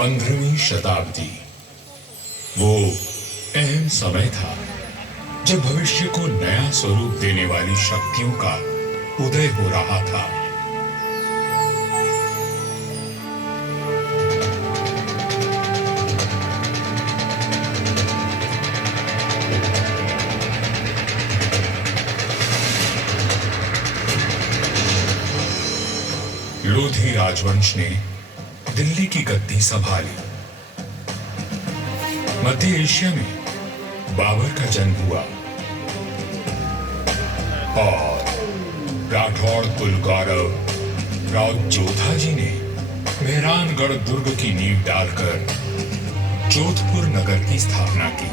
15वीं शताब्दी वो अहम समय था जब भविष्य को नया स्वरूप देने वाली शक्तियों का उदय हो रहा था। लोधी राजवंश ने दिल्ली की गद्दी संभाली। मध्य एशिया में बाबर का जन्म हुआ और राठौड़ कुल गौरव राव जोधा जी ने मेहरानगढ़ दुर्ग की नींव डालकर जोधपुर नगर की स्थापना की।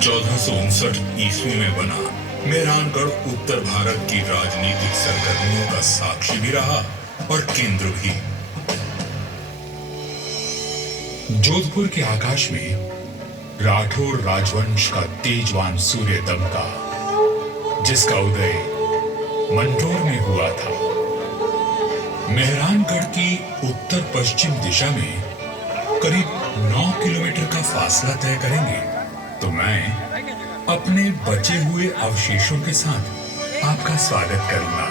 1459 ईस्वी में बना मेहरानगढ़ उत्तर भारत की राजनीतिक सरगर्मियों का साक्षी भी रहा और केंद्र भी। जोधपुर के आकाश में राठौर राजवंश का तेजवान सूर्य दमका, जिसका उदय मंडोर में हुआ था। मेहरानगढ़ की उत्तर पश्चिम दिशा में करीब 9 किलोमीटर का फासला तय करेंगे तो मैं अपने बचे हुए अवशेषों के साथ आपका स्वागत करूंगा।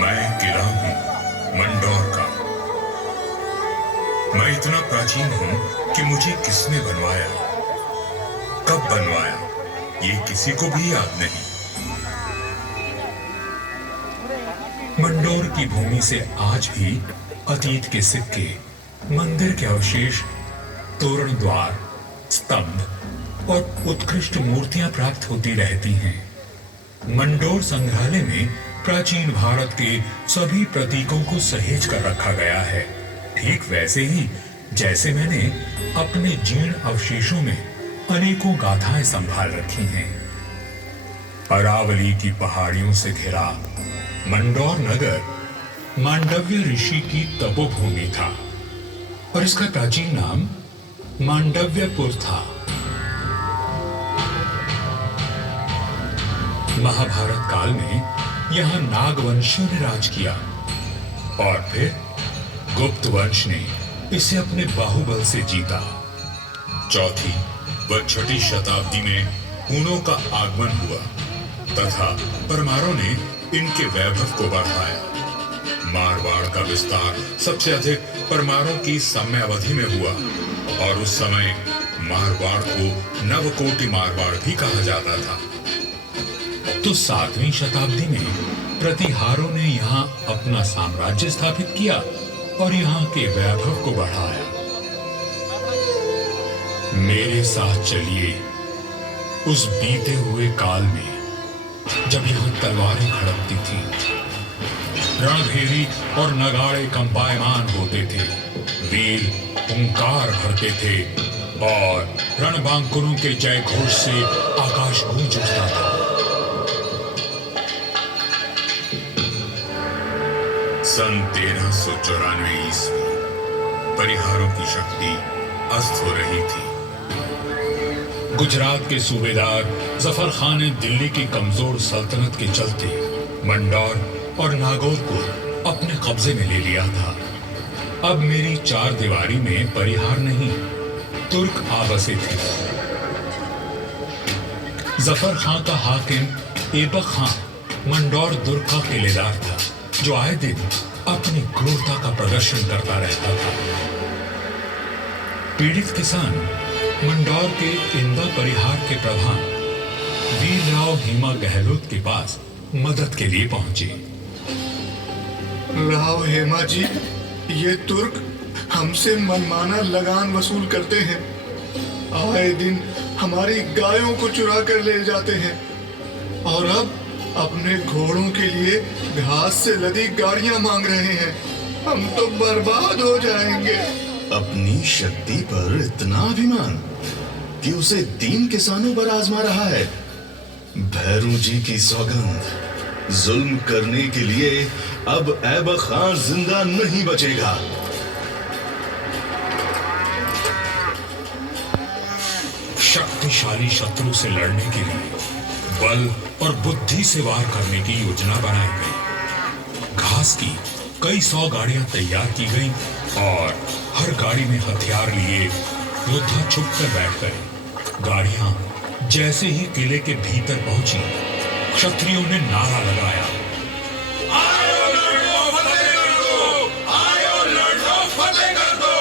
मैं किला हूं मंडोर का। मैं इतना प्राचीन हूं कि मुझे किसने बनवाया, कब बनवाया, ये किसी को भी याद नहीं। मंडोर की भूमि से आज भी अतीत के सिक्के, मंदिर के अवशेष, तोरण द्वार, स्तंभ और उत्कृष्ट मूर्तियां प्राप्त होती रहती हैं। मंडोर संग्रहालय में प्राचीन भारत के सभी प्रतीकों को सहेज कर रखा गया है, ठीक वैसे ही जैसे मैंने अपने जीर्ण अवशेषों में अनेकों गाथाएं संभाल रखी हैं। अरावली की पहाड़ियों से घिरा मंडोर नगर मांडव्य ऋषि की तपोभूमि था और इसका प्राचीन नाम मांडव्यपुर था। महाभारत काल में यहां नागवंशियों ने राज किया और फिर गुप्त वंश ने इसे अपने बाहुबल से जीता। चौथी व छठी शताब्दी में हुनों का आगमन हुआ तथा परमारों ने इनके वैभव को बढ़ाया। मारवाड़ का विस्तार सबसे अधिक परमारों की समयावधि में हुआ और उस समय मारवाड़ को नवकोटि मारवाड़ भी कहा जाता था। तो 7वीं शताब्दी में प्रतिहारों ने यहाँ अपना साम्राज्य स्थापित किया और यहाँ के वैभव को बढ़ाया। मेरे साथ चलिए उस बीते हुए काल में जब यहाँ तलवारें खड़कती थी, रणभेरी और नगाड़े कंपायमान होते थे, वीर हुंकार भरते थे और रणबांकुरों के जय घोष से आकाश गूंज उठता था। सन 1394 ईस्वी परिहारों की शक्ति अस्त हो रही थी। गुजरात के सूबेदार जफर खान ने दिल्ली की कमजोर सल्तनत के चलते मंडौर और नागौर को अपने कब्जे में ले लिया था। अब मेरी चार दीवारी में परिहार नहीं, तुर्क आ बसे थे। जफर खान का हाकिम ऐबक खान मंडौर दुर्ग का किलेदार था, जो आए दिन अपनी क्रूरता का प्रदर्शन करता रहता था। पीड़ित किसान मंडौर के इंदा परिहार के प्रधान वीरराव हेमा गहलोत के पास मदद के लिए पहुंचे। राव हेमा जी, ये तुर्क हमसे मनमाना लगान वसूल करते हैं। आए दिन हमारी गायों को चुरा कर ले जाते हैं और अब अपने घोड़ों के लिए घास से लदी गाड़ियां मांग रहे हैं। हम तो बर्बाद हो जाएंगे। अपनी शक्ति पर इतना अभिमान कि उसे 3 किसानों पर आजमा रहा है। भैरू जी की सौगंध, जुल्म करने के लिए अब ऐबक खान जिंदा नहीं बचेगा। शक्तिशाली शत्रु से लड़ने के लिए बल और बुद्धि से वार करने की योजना बनाई गई। घास की कई 100 गाड़ियां तैयार की गईं और हर गाड़ी में हथियार लिए योद्धा छुप कर बैठ गए। गाड़ियां जैसे ही किले के भीतर पहुंची, क्षत्रियों ने नारा लगाया, आयो लड़ो फतेह कर दो, आयो लड़ो फतेह कर दो।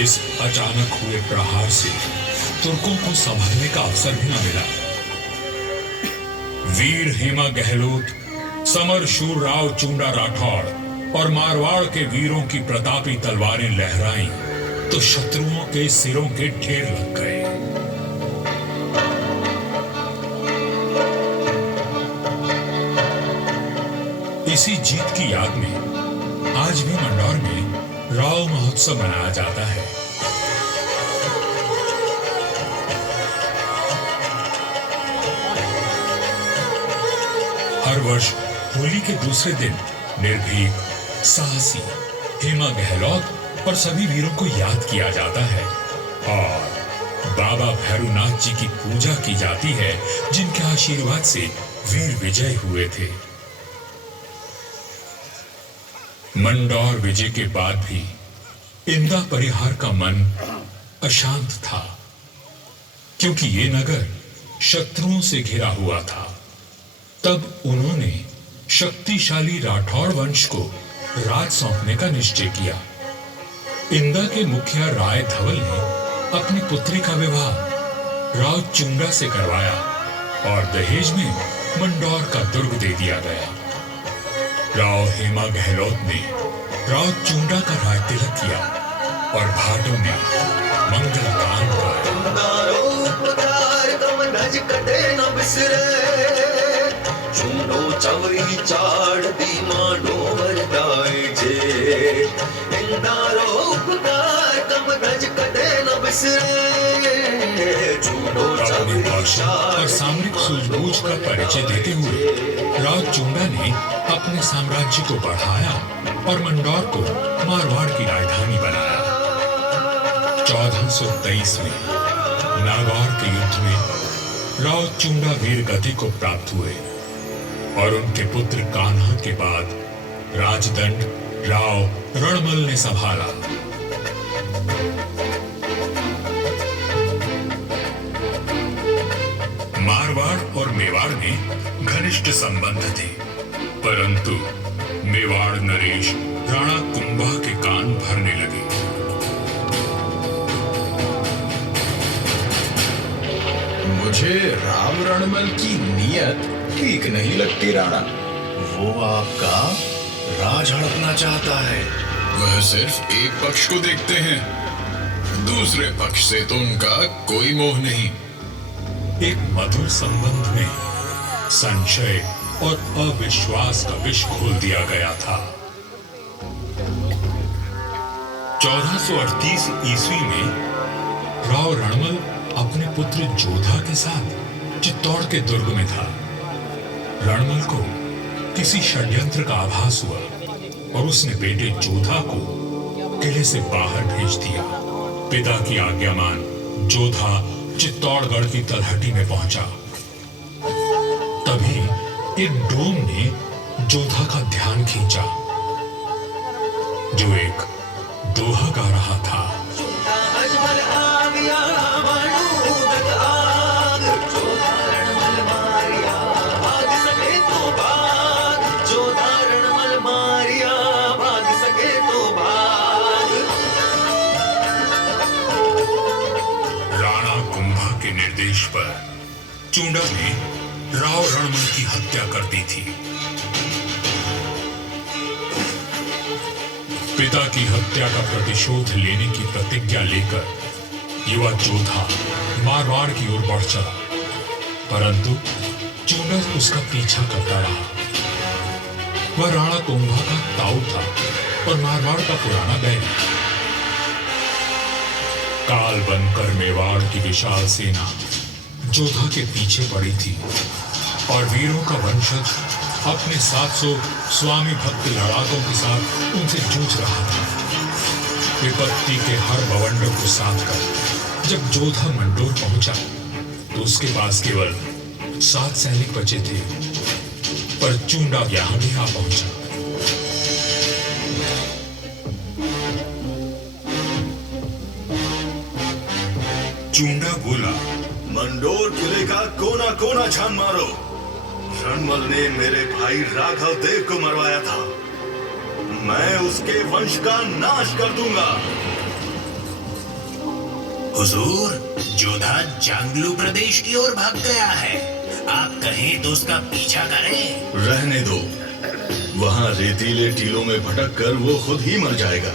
इस अचानक हुए प्रहार से तुर्कों को संभलने का अवसर भी न मिला। वीर हेमा गहलोत, समर शूर राव चुंडा राठौड़ और मारवाड़ के वीरों की प्रतापी तलवारें लहराईं तो शत्रुओं के सिरों के ढेर लग गए। इसी जीत की याद में आज भी मंडौर में राव महोत्सव मनाया जाता है। हर वर्ष होली के दूसरे दिन निर्भीक, साहसी हेमा गहलोत और सभी वीरों को याद किया जाता है और बाबा भैरवनाथ जी की पूजा की जाती है, जिनके आशीर्वाद से वीर विजय हुए थे। मंडौर विजय के बाद भी इंदा परिहार का मन अशांत था, क्योंकि ये नगर शत्रुओं से घिरा हुआ था। तब उन्होंने शक्तिशाली राठौड़ वंश को राज सौंपने का निश्चय किया। इंदा के मुखिया राय धवल ने अपनी पुत्री का विवाह राव चुंडा से करवाया और दहेज में मंडौर का दुर्ग दे दिया गया। राव हेमा गहलोत ने राव चुंडा का राज तिलक किया और भाटों ने मंगल गान चुंडो चवरी चाड़ दी मानो वरदाए जे इंदारो उपकार कम गज कदे न बिसरे चुंडो चवरी और सामरिक सूझबूझ का परिचय देते हुए राव चुंडा ने अपने साम्राज्य को बढ़ाया और मंडौर को मारवाड़ की राजधानी बनाया। 1423 में नागौर के युद्ध में राव चुंडा वीर गति को प्राप्त हुए और उनके पुत्र कान्हा के बाद राजदंड राव रणमल ने संभाला। मारवाड़ और मेवाड़ में घनिष्ठ संबंध थे, परंतु मेवाड़ नरेश राणा कुंभा के कान भरने लगे। मुझे राव रणमल की नीयत ठीक नहीं लगती राणा। वो आपका राज हड़पना चाहता है। वह सिर्फ एक पक्ष को देखते हैं, दूसरे पक्ष से तो उनका कोई मोह नहीं। एक मधुर संबंध में संशय और अविश्वास का विष घोल दिया गया था। 1438 ईस्वी में राव रणमल अपने पुत्र जोधा के साथ चित्तौड़ के दुर्ग में था। रणमल को किसी षड्यंत्र का आभास हुआ और उसने बेटे जोधा को किले से बाहर भेज दिया। पिता की आज्ञा मान जोधा चित्तौड़गढ़ की तलहटी में पहुंचा। तभी एक डोम ने जोधा का ध्यान खींचा, जो एक दोहा गा रहा था। निर्देश पर चुंडा ने राव रणमल की हत्या कर दी थी। पिता की हत्या का प्रतिशोध लेने की प्रतिज्ञा लेकर युवा जोधा मारवाड़ की ओर बढ़ चला, परंतु चुंडा उसका पीछा करता रहा। वह राणा कुंभा का ताऊ था और मारवाड़ का पुराना बैरी। काल बनकर मेवाड़ की विशाल सेना जोधा के पीछे पड़ी थी और वीरों का वंशज अपने 700 स्वामी भक्त लड़ाकों के साथ उनसे जूझ रहा था। विपत्ति के हर बवंडर को साथ कर जब जोधा मंडोर पहुंचा तो उसके पास केवल 7 सैनिक बचे थे, पर चूंडा यहां भी आ पहुंचा। चूंडा बोला, मंडोर किले का कोना कोना छान मारो। रणमल ने मेरे भाई राघव देव को मरवाया था, मैं उसके वंश का नाश कर दूंगा। हुजूर, जोधा जांगलू प्रदेश की ओर भाग गया है। आप कहें तो उसका पीछा करें। रहने दो, वहां रेतीले टीलों में भटक कर वो खुद ही मर जाएगा।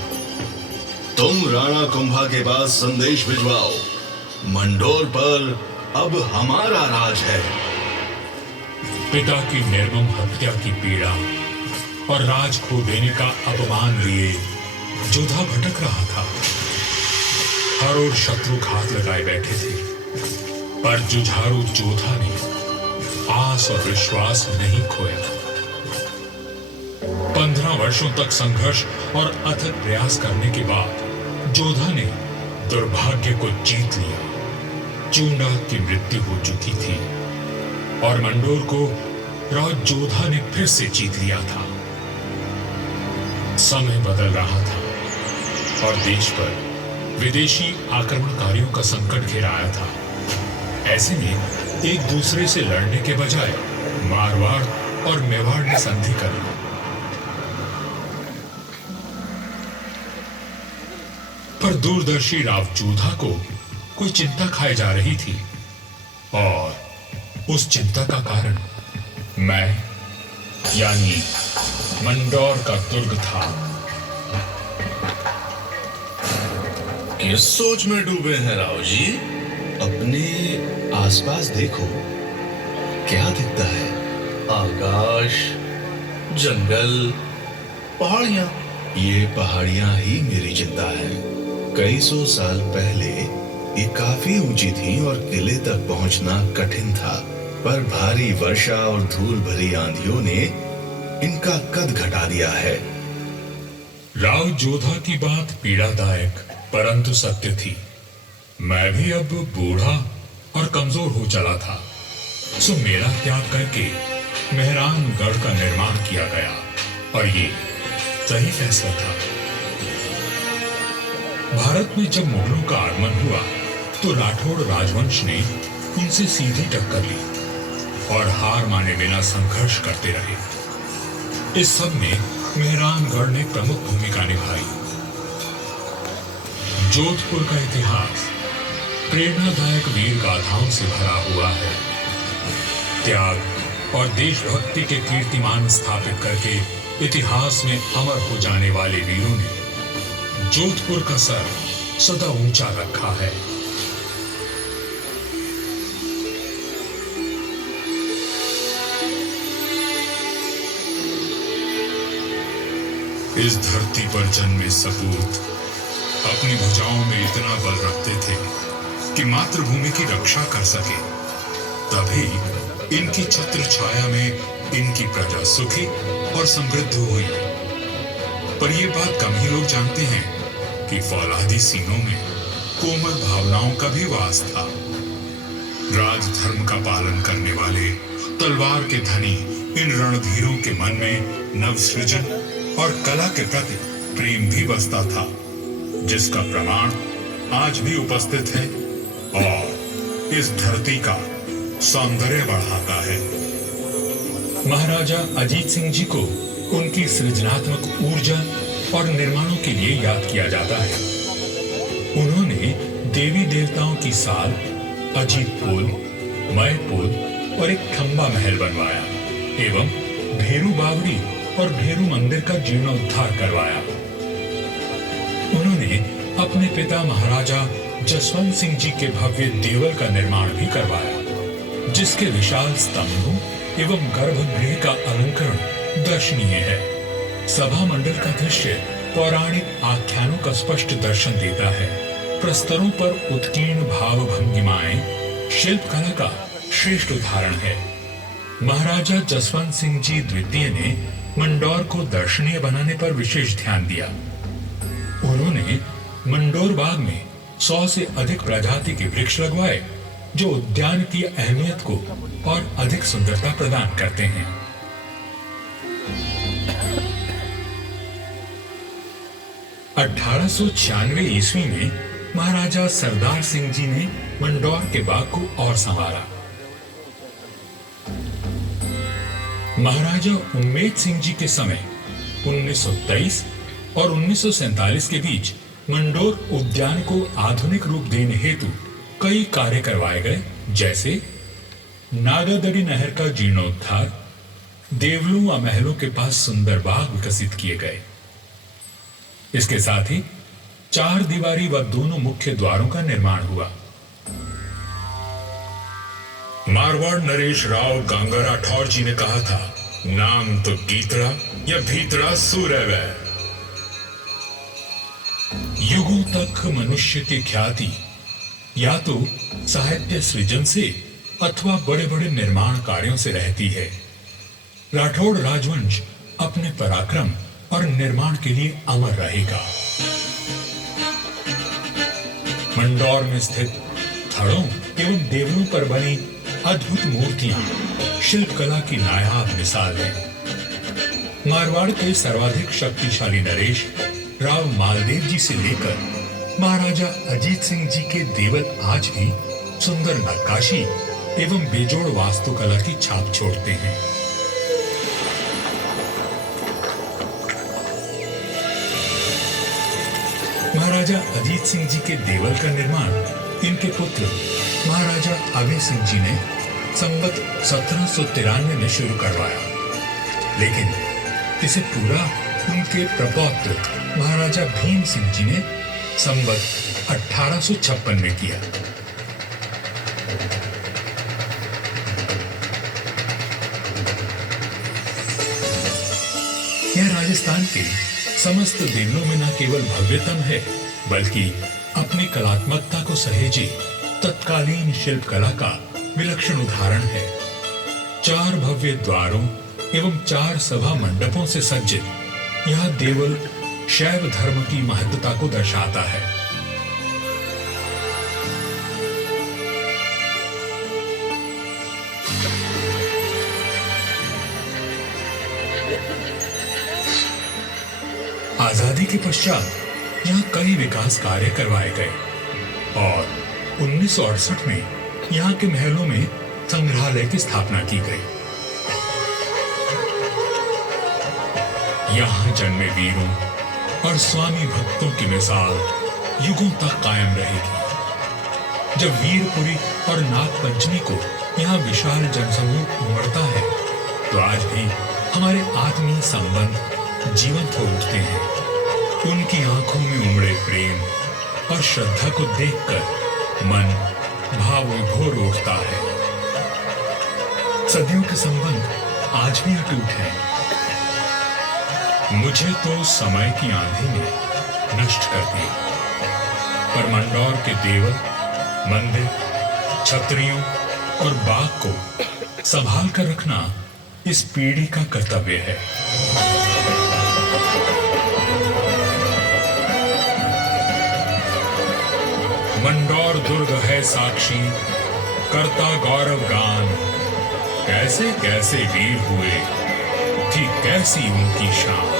तुम राणा कुंभा के पास संदेश भिजवाओ, मंडोर पर अब हमारा राज है। पिता की निर्मम हत्या की पीड़ा और राज खो देने का अपमान लिए जोधा भटक रहा था। हर ओर शत्रु घात लगाए बैठे थे, पर जुझारू जोधा ने आस और विश्वास नहीं खोया। 15 वर्षों तक संघर्ष और अथक प्रयास करने के बाद जोधा ने दुर्भाग्य को जीत लिया। चूंडा की मृत्यु हो चुकी थी और मंडोर को राज जोधा ने फिर से जीत लिया था। समय बदल रहा था और देश पर विदेशी आक्रमणकारियों का संकट घेरा आया था। ऐसे में एक दूसरे से लड़ने के बजाय मारवाड़ और मेवाड़ ने संधि कर ली। पर दूरदर्शी राव जोधा को कोई चिंता खाए जा रही थी और उस चिंता का कारण मैं यानी मंडोर का दुर्ग था। किस सोच में डूबे हैं राव जी? अपने आसपास देखो, क्या दिखता है? आकाश, जंगल, पहाड़ियां। ये पहाड़ियां ही मेरी चिंता है। कई सौ साल पहले ये काफी ऊंची थी और किले तक पहुंचना कठिन था, पर भारी वर्षा और धूल भरी आंधियों ने इनका कद घटा दिया है। राव जोधा की बात पीड़ादायक परंतु सत्य थी। मैं भी अब बूढ़ा और कमजोर हो चला था, सो मेरा त्याग करके मेहरानगढ़ का निर्माण किया गया और ये सही फैसला था। भारत में जब मुगलों का आगमन हुआ तो राठौड़ राजवंश ने उनसे सीधी टक्कर ली और हार माने बिना संघर्ष करते रहे। इस सब में मेहरानगढ़ ने प्रमुख भूमिका निभाई। जोधपुर का इतिहास प्रेरणादायक वीर गाथाओं से भरा हुआ है। त्याग और देशभक्ति के कीर्तिमान स्थापित करके इतिहास में अमर हो जाने वाले वीरों ने जोधपुर का सर सदा ऊंचा रखा है। इस धरती पर जन्मे सपूत अपनी भुजाओं में इतना बल रखते थे कि मातृभूमि की रक्षा कर सके, तभी इनकी छत्र छाया में इनकी प्रजा सुखी और समृद्ध हुई। पर यह बात कम ही लोग जानते हैं कि फौलादी सीनों में कोमल भावनाओं का भी वास था। राजधर्म का पालन करने वाले तलवार के धनी इन रणधीरों के मन में नवसृजन और कला के प्रति प्रेम भी बसता था, जिसका प्रमाण आज भी उपस्थित है और इस धरती का सौंदर्य बढ़ाता है। महाराजा अजीत सिंह जी को उनकी सृजनात्मक ऊर्जा और निर्माणों के लिए याद किया जाता है। उन्होंने देवी देवताओं की साल, अजीत पोल, मय पोल और एक खंबा महल बनवाया एवं भेरू बावड़ी और भेरू मंदिर का जीर्णोद्धार करवाया। उन्होंने अपने पिता महाराजा जसवंत सिंह जी के भव्य देवल का निर्माण भी करवाया, जिसके विशाल स्तंभों एवं गर्भगृह का अलंकरण दर्शनीय है। सभा मंडल का दृश्य पौराणिक आख्यानों का स्पष्ट दर्शन देता है। प्रस्तरों पर उत्कीर्ण भाव भंगिमाएं शिल्पकला का श्रेष्ठ उदाहरण है। महाराजा जसवंत सिंह जी द्वितीय ने मंडौर को दर्शनीय बनाने पर विशेष ध्यान दिया। उन्होंने मंडोर बाग में 100 से अधिक प्रजाति के वृक्ष लगवाए जो उद्यान की अहमियत को और अधिक सुंदरता प्रदान करते हैं। अठारह ईस्वी में महाराजा सरदार सिंह जी ने मंडौर के बाग को और संवारा। महाराजा उम्मेद सिंह जी के समय 1923 और 1947 के बीच मंडोर उद्यान को आधुनिक रूप देने हेतु कई कार्य करवाए गए, जैसे नागादड़ी नहर का जीर्णोद्धार, देवलू महलों के पास सुंदर बाग विकसित किए गए। इसके साथ ही 4 दीवारी व दोनों मुख्य द्वारों का निर्माण हुआ। मारवाड़ नरेश राव गंगा राठौर जी ने कहा था, नाम तो गीतड़ा या भीतड़ा सूरवै। युगों तक मनुष्य की ख्याति या तो साहित्य सृजन से अथवा बड़े बड़े निर्माण कार्यों से रहती है। राठौड़ राजवंश अपने पराक्रम और निर्माण के लिए अमर रहेगा। मंडौर में स्थित थड़ों एवं देवलों पर बनी अद्भुत मूर्तियां शिल्पकला की नायाब मिसाल है। मारवाड़ के सर्वाधिक शक्तिशाली नरेश राव मालदेव जी से लेकर महाराजा अजीत सिंह जी के देवल आज भी सुंदर नक्काशी एवं बेजोड़ वास्तुकला की छाप छोड़ते हैं। महाराजा अजीत सिंह जी के देवल का निर्माण इनके पुत्र महाराजा अभय सिंह जी ने संवत 1793 में शुरू करवाया, लेकिन इसे पूरा उनके प्रपौत्र महाराजा भीम सिंह जी ने संवत 1856 में किया। यह राजस्थान के समस्त देवलों में न केवल भव्यतम है, बल्कि अपनी कलात्मकता को सहेजे तत्कालीन शिल्पकला का विलक्षण उदाहरण है। 4 भव्य द्वारों एवं 4 सभा मंडपों से सज्जित यह देवल शैव धर्म की महत्ता को दर्शाता है। आजादी के पश्चात यहाँ कई विकास कार्य करवाए गए और 1968 में यहाँ के महलों में संग्रहालय की स्थापना की गई। यहाँ जन्मे वीरों और स्वामी भक्तों की मिसाल युगों तक कायम रहेगी। जब वीरपुरी और नाग पंचमी को यहाँ विशाल जनसमूह उमड़ता है, तो आज भी हमारे आत्मीय संबंध जीवंत हो उठते हैं। उनकी आंखों में उमड़े प्रेम और श्रद्धा को देखकर मन भाव विभोर उठता है। सदियों के संबंध आज भी अटूट है। मुझे तो समय की आंधी ने नष्ट कर दिया, पर मंडौर के देवल, मंदिर, छतरियों और बाग को संभाल कर रखना इस पीढ़ी का कर्तव्य है। मंडौर दुर्ग है साक्षी, करता गौरव गान। कैसे कैसे वीर हुए, थी कैसी उनकी शान।